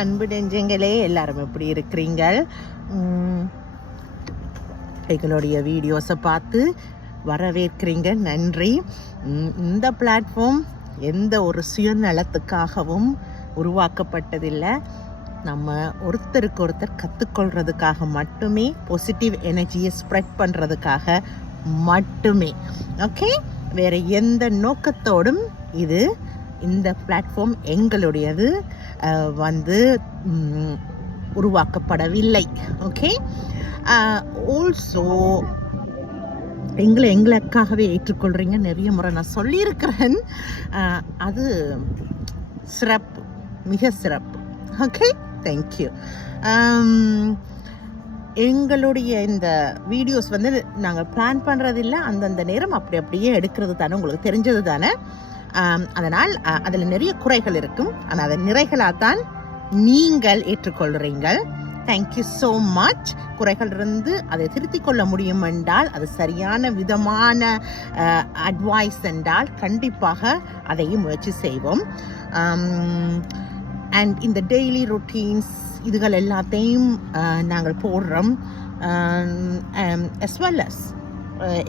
அன்பு நெஞ்சங்களே, எல்லாரும் எப்படி இருக்கிறீங்கள்? எங்களுடைய வீடியோஸை பார்த்து வரவேற்கிறீங்க, நன்றி. இந்த பிளாட்ஃபார்ம் எந்த ஒரு சுயநலத்துக்காகவும் உருவாக்கப்பட்டதில்லை. நம்ம ஒருத்தருக்கு ஒருத்தர் கற்றுக்கொள்கிறதுக்காக மட்டுமே, பாசிட்டிவ் எனர்ஜியை ஸ்ப்ரெட் பண்ணுறதுக்காக மட்டுமே. ஓகே, வேறு எந்த நோக்கத்தோடும் இந்த பிளாட்ஃபார்ம் எங்களுடையது உருவாக்கப்படவில்லை. ஓகே, ஆல்சோ எங்களுக்காகவே ஏற்றுக்கொள்கிறீங்க. நிறைய முறை நான் சொல்லியிருக்கிறேன். அது சிறப்பு, மிக சிறப்பு. Okay, thank you. எங்களுடைய இந்த வீடியோஸ் நாங்கள் பிளான் பண்ணுறதில்லை. அந்தந்த நேரம் அப்படியே எடுக்கிறது தானே, உங்களுக்கு தெரிஞ்சது தானே. அதனால் அதில் நிறைய குறைகள் இருக்கும். ஆனால் அதை நிறைகளாக தான் நீங்கள் ஏற்றுக்கொள்கிறீங்கள். Thank you so much. குறைகள் இருந்து அதை திருத்திக் கொள்ள முடியும் என்றால், அது சரியான விதமான அட்வைஸ் என்றால் கண்டிப்பாக அதையும் முயற்சி செய்வோம். அண்ட் இந்த டெய்லி ரொட்டீன்ஸ் இதுகள் எல்லாத்தையும் நாங்கள் போடுறோம். as well as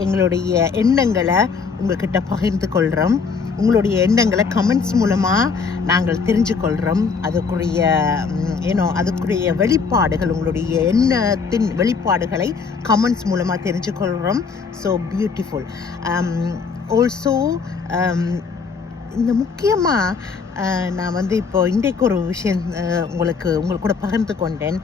எங்களுடைய எண்ணங்களை உங்கள்கிட்ட பகிர்ந்து கொள்கிறோம். உங்களுடைய எண்ணங்களை கமெண்ட்ஸ் மூலமாக நாங்கள் தெரிஞ்சு கொள்கிறோம். அதுக்குரிய வெளிப்பாடுகள், உங்களுடைய எண்ணத்தின் வெளிப்பாடுகளை கமெண்ட்ஸ் மூலமாக தெரிஞ்சு கொள்கிறோம். So beautiful. ஆல்சோ இந்த முக்கியமாக நான் இப்போ இன்றைக்கு ஒரு விஷயம் உங்களுக்கு கூட பகிர்ந்து கொண்டேன்.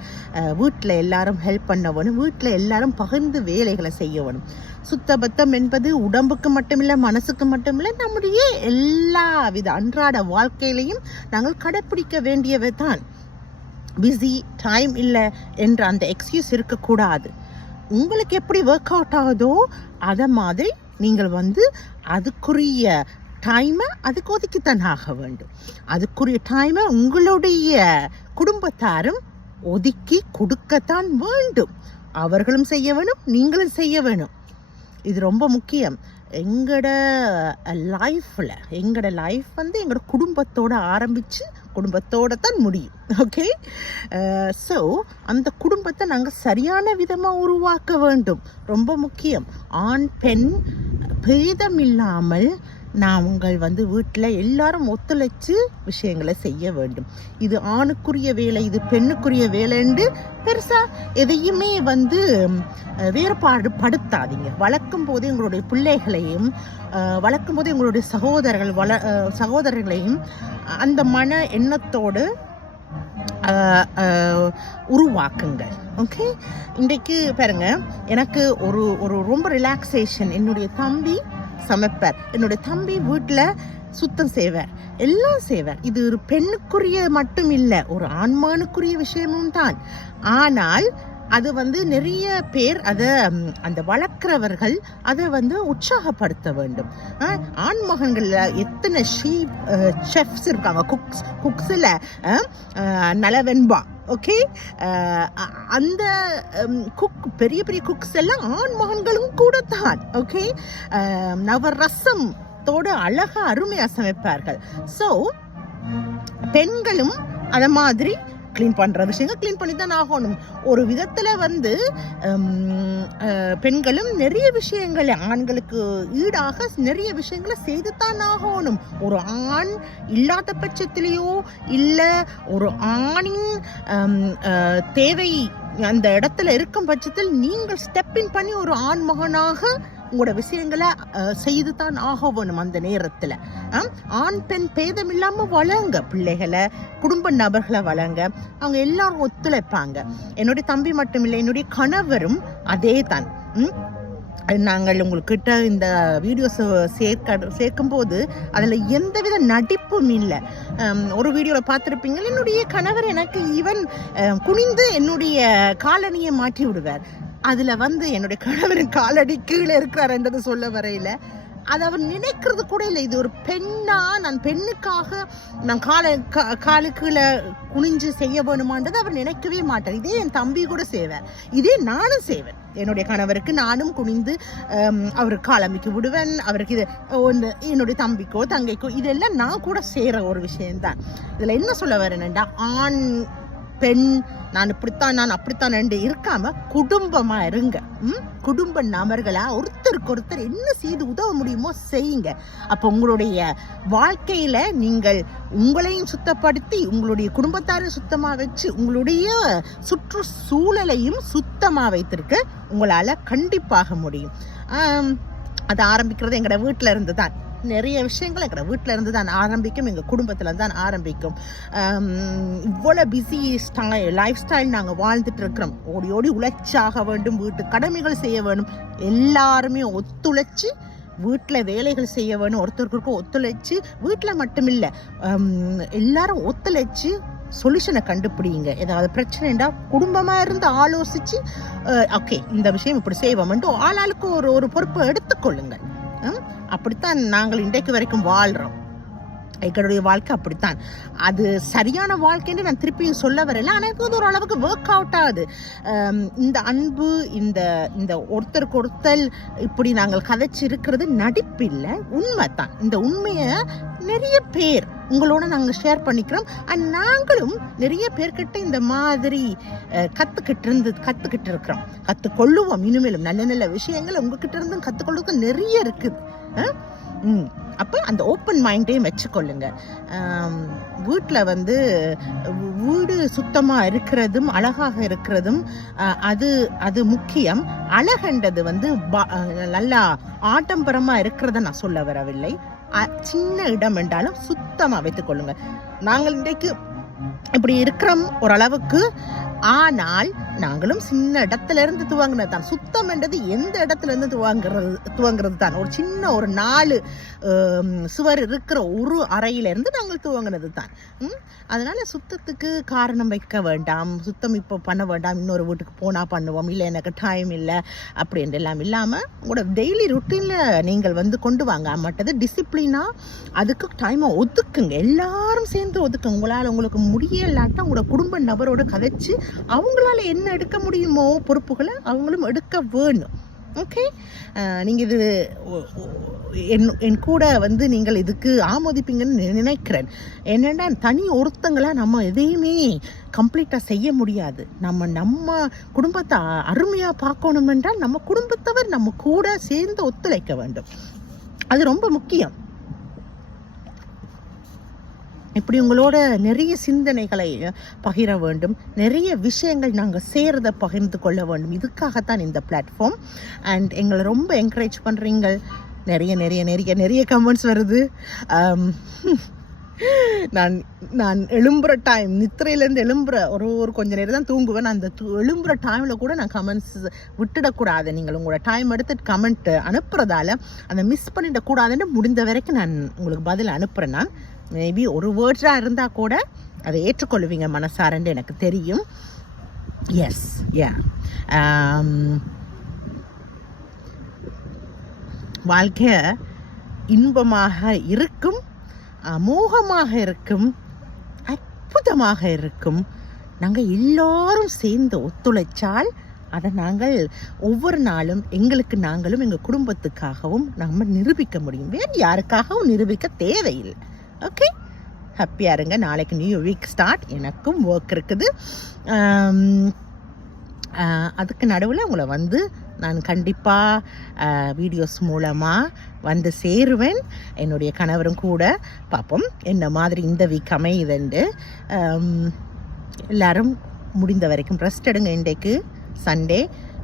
வீட்டில் எல்லாரும் ஹெல்ப் பண்ண வேணும், வீட்டில் எல்லாரும் பகிர்ந்து வேலைகளை செய்ய வேணும். சுத்தபத்தம் என்பது உடம்புக்கு மட்டுமில்லை, மனசுக்கு மட்டுமில்லை, நம்முடைய எல்லா வித அன்றாட வாழ்க்கையிலையும் நாங்கள் கடைப்பிடிக்க வேண்டியவை தான். பிஸி, டைம் இல்லை என்ற அந்த எக்ஸ்கியூஸ் இருக்கக்கூடாது. உங்களுக்கு எப்படி ஒர்க் அவுட் ஆகுதோ அதை மாதிரி நீங்கள் அதுக்குரிய டைமை அதுக்கு ஒதுக்கித்தான் ஆக வேண்டும். அதுக்குரிய டைமை உங்களுடைய குடும்பத்தாரும் ஒதுக்கி கொடுக்கத்தான் வேண்டும். அவர்களும் செய்ய வேணும், நீங்களும் செய்ய வேணும். இது ரொம்ப முக்கியம். எங்களோட லைஃப் எங்களோட குடும்பத்தோடு ஆரம்பித்து குடும்பத்தோடு தான் முடியும். ஓகே, ஸோ அந்த குடும்பத்தை நாங்கள் சரியான விதமாக உருவாக்க வேண்டும். ரொம்ப முக்கியம். ஆண் பெண் பேதம் இல்லாமல் நாங்கள் வீட்டில் எல்லாரும் ஒத்துழைச்சு விஷயங்களை செய்ய வேண்டும். இது ஆணுக்குரிய வேலை, இது பெண்ணுக்குரிய வேலைன்னு பெருசாக எதையுமே வேறுபாடு படுத்தாதீங்க. வளர்க்கும் போதே உங்களுடைய பிள்ளைகளையும் வளர்க்கும் போதே உங்களுடைய சகோதரர்களையும் அந்த மன எண்ணத்தோடு உருவாக்குங்கள். ஓகே, இன்றைக்கு பாருங்க, எனக்கு ஒரு ரொம்ப ரிலாக்ஸேஷன். என்னுடைய தம்பி சமைப்பார், என்னுடைய தம்பி வீட்டில் சுத்தம் செய்வார், எல்லாம் செய்வார். இது ஒரு பெண்ணுக்குரிய மட்டும் இல்லை, ஒரு ஆண்மகனுக்குரிய விஷயமும் தான். ஆனால் அது நிறைய பேர் அந்த வளர்க்கிறவர்கள் அதை உற்சாகப்படுத்த வேண்டும். ஆண்மகன்களில் எத்தனை செஃப்ஸ் இருக்காங்க, குக்ஸில் நலவென்பா. ஓகே, அந்த பெரிய பெரிய குக்ஸ் எல்லாம் ஆண்மகன்களும் கூட தான். ஓகே, நவரசத்தோடு அழகா அருமையா சமைப்பார்கள். ஸோ பெண்களும் அதை மாதிரி க்ளீன் பண்ணுற விஷயங்கள் க்ளீன் பண்ணி தான் ஆகணும். ஒரு விதத்தில் பெண்களும் நிறைய விஷயங்களை ஆண்களுக்கு ஈடாக நிறைய விஷயங்களை செய்து தான் ஆகணும். ஒரு ஆண் இல்லாத பட்சத்திலேயோ இல்லை ஒரு ஆணின் தேவை அந்த இடத்துல இருக்கும் பட்சத்தில் நீங்கள் ஸ்டெப்பின் பண்ணி ஒரு ஆண் மகனாக உங்களோட விஷயங்களை செய்து தான் ஆக வேணும். அந்த நேரத்தில் ஆண் பெண் பேதம் இல்லாமல் வளங்க, பிள்ளைகளை குடும்ப நபர்களை வளங்க. அவங்க எல்லாரும் ஒத்துழைப்பாங்க. என்னுடைய தம்பி மட்டும் இல்லை, என்னுடைய கணவரும் அதே தான். நாங்கள் உங்கள்கிட்ட இந்த வீடியோஸை சேர்க்கும் போது அதில் எந்தவித நடிப்பும் இல்லை. ஒரு வீடியோவில் பார்த்துருப்பீங்க, என்னுடைய கணவர் எனக்கு ஈவன் குனிந்து என்னுடைய காலணியை மாற்றி விடுவார். அதில் என்னுடைய கணவரின் காலடி கீழே இருக்கிறாருன்றது சொல்ல வரையில் அதை அவர் நினைக்கிறது கூட இல்லை. இது ஒரு பெண்ணா, நான் பெண்ணுக்காக நான் காலுக்குள்ள குனிஞ்சு செய்ய வேணுமான்றது அவர் நினைக்கவே மாட்டார். இதே என் தம்பி கூட செய்வார், இதே நானும் செய்வேன். என்னுடைய கணவருக்கு நானும் குனிந்து அவருக்கு காலமிக்கு விடுவேன். அவருக்கு இது என்னுடைய தம்பிக்கோ தங்கைக்கோ இதெல்லாம் நான் கூட செய்கிற ஒரு விஷயம்தான். இதில் என்ன சொல்ல வரேன்டா, ஆண் பெண் நான் இப்படித்தான் நான் அப்படித்தான் ரெண்டு இருக்காம குடும்பமா இருங்க. குடும்ப நபர்களா ஒருத்தருக்கு ஒருத்தர் என்ன செய்து உதவ முடியுமோ செய்யுங்க. அப்போ உங்களுடைய வாழ்க்கையில நீங்கள் உங்களையும் சுத்தப்படுத்தி உங்களுடைய குடும்பத்தாரையும் சுத்தமா வச்சு உங்களுடைய சுற்றுச்சூழலையும் சுத்தமா வைத்திருக்க உங்களால கண்டிப்பாக முடியும். அது ஆரம்பிக்கிறது எங்களோட வீட்டுல இருந்து தான். நிறைய விஷயங்கள் எங்கள் வீட்டில் இருந்து தான் ஆரம்பிக்கும், எங்கள் குடும்பத்தில் தான் ஆரம்பிக்கும். இவ்வளோ பிஸி லைஃப் ஸ்டைல் நாங்கள் வாழ்ந்துட்டு இருக்கிறோம். ஓடி ஓடி உழைச்சாக வேண்டும், வீட்டு கடமைகள் செய்ய வேணும், எல்லாருமே ஒத்துழைச்சி வீட்டில் வேலைகள் செய்ய வேணும், ஒருத்தருக்கு ஒத்துழைச்சி. வீட்டில் மட்டும் இல்லை, எல்லாரும் ஒத்துழைச்சி சொல்யூஷனை கண்டுபிடிங்க. ஏதாவது பிரச்சனைண்டா குடும்பமாக இருந்து ஆலோசித்து ஓகே இந்த விஷயம் இப்படி செய்வோம்ட்டு ஆளாளுக்கு ஒரு பொறுப்பை எடுத்துக்கொள்ளுங்கள். அப்படித்தான் நாங்கள் இன்றைக்கு வரைக்கும் வாழ்கிறோம். எங்களுடைய வாழ்க்கை அப்படித்தான். அது சரியான வாழ்க்கைன்னு நான் திருப்பியும் சொல்ல வரல, ஆனால் இது ஒரு அளவுக்கு ஒர்க் அவுட் ஆகுது. இந்த அன்பு, இந்த ஒருத்தருக்கு ஒருத்தர் இப்படி நாங்கள் கதைச்சி இருக்கிறது நடிப்பில்லை, உண்மை தான். இந்த உண்மையை நிறைய பேர் உங்களோட நாங்கள் ஷேர் பண்ணிக்கிறோம். அண்ட் நாங்களும் நிறைய பேர்கிட்ட இந்த மாதிரி கற்றுக்கிட்டு இருக்கிறோம், கற்றுக்கொள்ளுவோம். இனிமேலும் நல்ல நல்ல விஷயங்கள் உங்ககிட்ட இருந்தும் கற்றுக்கொள்ளுக்கு நிறைய இருக்குது. அப்போ அந்த ஓப்பன் மைண்டையும் வச்சுக்கொள்ளுங்க. வீட்டில் வீடு சுத்தமாக இருக்கிறதும் அழகாக இருக்கிறதும் அது முக்கியம். அழகண்டது நல்லா ஆடம்பரமாக இருக்கிறத நான் சொல்ல வரவில்லை. சின்ன இடம் என்றாலும் சுத்தமாக வைத்துக்கொள்ளுங்க. நாங்கள் இன்றைக்கு இப்படி இருக்கிறோம் ஓரளவுக்கு, ஆனால் நாங்களும் சின்ன இடத்துல இருந்து துவங்கினது தான். சுத்தம் என்றது எந்த இடத்துல இருந்து துவங்கிறது தான். ஒரு சின்ன ஒரு 4 சுவர் இருக்கிற ஒரு அறையிலிருந்து நாங்கள் துவங்கினது தான். அதனால சுத்தத்துக்கு காரணம் வைக்க வேண்டாம், சுத்தம் இப்போ பண்ண வேண்டாம், இன்னொரு வீட்டுக்கு போனால் பண்ணுவோம், இல்லை எனக்கு டைம் இல்லை அப்படின்ற எல்லாம் இல்லாமல் உங்களோட டெய்லி ருட்டீனில் நீங்கள் கொண்டு வாங்க. மற்றது டிசிப்ளினாக அதுக்கு டைமை ஒதுக்குங்க, எல்லாரும் சேர்ந்து ஒதுக்குங்க. உங்களுக்கு முடியலாட்டா உங்களோட குடும்ப நபரோட கதைச்சு அவங்களால என்ன எடுக்க முடியுமோ பொறுப்புகளை அவங்களும் எடுக்க வேணும். ஓகே, நீங்கள் இது என் கூட நீங்கள் இதுக்கு ஆமோதிப்பீங்கன்னு நினைக்கிறேன். என்னென்னா தனி ஒருத்தங்களா நம்ம எதையுமே கம்ப்ளீட்டாக செய்ய முடியாது. நம்ம குடும்பத்தை அருமையாக பார்க்கணும் என்றால் நம்ம குடும்பத்தவர் நம்ம கூட சேர்ந்து ஒத்துழைக்க வேண்டும். அது ரொம்ப முக்கியம். இப்படி உங்களோட நிறைய சிந்தனைகளை பகிர வேண்டும், நிறைய விஷயங்கள் நாங்கள் செய்கிறத பகிர்ந்து கொள்ள வேண்டும். இதுக்காகத்தான் இந்த பிளாட்ஃபார்ம். அண்ட் எங்களை ரொம்ப என்கரேஜ் பண்ணுறீங்க. நிறைய நிறைய நிறைய நிறைய கமெண்ட்ஸ் வருது. நான் எழும்புற டைம், நித்திரையிலேருந்து எழும்புற ஒரு கொஞ்சம் நேரம் தான் தூங்குவேன். அந்த எழும்புற டைமில் கூட நான் கமெண்ட்ஸ் விட்டுடக்கூடாது. நீங்கள் உங்களோட டைம் எடுத்து கமெண்ட் அனுப்புறதால அதை மிஸ் பண்ணிடக்கூடாதுன்னு முடிந்த வரைக்கும் நான் உங்களுக்கு பதில் அனுப்புகிறேன். நான் மேபி ஒரு வேர்ட்ஸாக இருந்தால் கூட அதை ஏற்றுக்கொள்வீங்க மனசாரன்னு எனக்கு தெரியும். எஸ், வாழ்க்கை இன்பமாக இருக்கும், அமோகமாக இருக்கும், அற்புதமாக இருக்கும். நாங்கள் எல்லாரும் சேர்ந்து ஒத்துழைச்சால் அதை நாங்கள் ஒவ்வொரு நாளும் நாங்களும் எங்கள் குடும்பத்துக்காகவும் நம்ம நிரூபிக்க முடியும். வேறு யாருக்காகவும் நிரூபிக்க தேவையில்லை. ஓகே, ஹாப்பியாக இருங்க. நாளைக்கு நியூ வீக் ஸ்டார்ட். எனக்கும் ஒர்க் இருக்குது. அதுக்கு நடுவில் உங்களை நான் கண்டிப்பாக வீடியோஸ் மூலமாக சேருவேன். என்னுடைய கணவரும் கூட பார்ப்போம் என்ன மாதிரி இந்த வீக் அமையுதுண்டு. எல்லாரும் முடிந்த வரைக்கும் ரெஸ்ட் எடுங்க. இன்றைக்கு Sunday,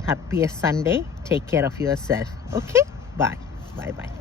happiest Sunday. Take care of yourself. Okay, bye bye bye.